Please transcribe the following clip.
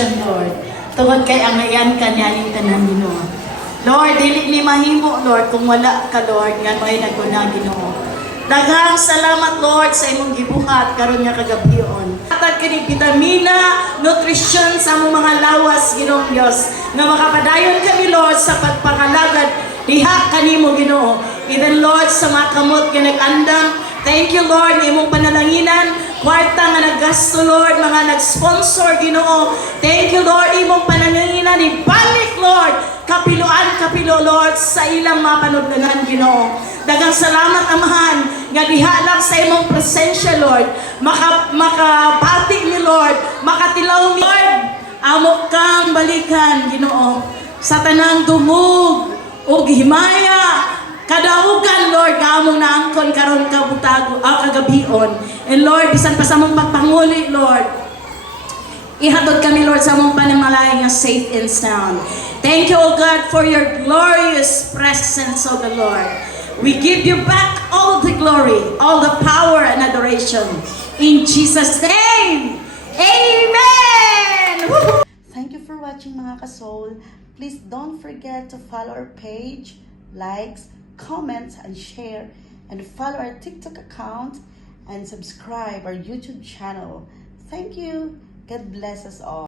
Lord. Tungod kay ang ayan kanyaning tanan Ginoo. Lord, dili ni mahimo Lord kung wala ka Lord nga may naguna Ginoo. Daghang salamat Lord sa imong gibuhat karon nga kagabion. Hatag kini vitamina, nutrition sa among mga lawas Ginoong Dios nga makapadayon kami Lord sa pagpangalagad diha kanimo Ginoo. Even Lord sa mga kamot nga nag-andam, thank you Lord nga imong panalanginan, kwarta nga naggasto Lord, mga nag-sponsor Ginoo. Thank you Lord imong panalanginan ibalik Lord kapilo Lord sa ilang mga panudlangan Ginoo. Daghang salamat Amahan nga diha lang sa imong presensya Lord, makabati ni Lord, makatilaw ni Lord, amo kang balikan Ginoo sa tanang dumog ug himaya kadaugan Lord nga among naangkon karon kagabion. And Lord, bisan pa sa among pagpanguli Lord, ihatod kami Lord sa among panamalay nga safe and sound. Thank you O God for your glorious presence O the Lord. We give you back all the glory, all the power and adoration in Jesus name. Amen. Woo! Thank you for watching mga ka-soul. Please don't forget to follow our page, likes, comment, and share, and follow our TikTok account and subscribe our YouTube channel. Thank you. God bless us all.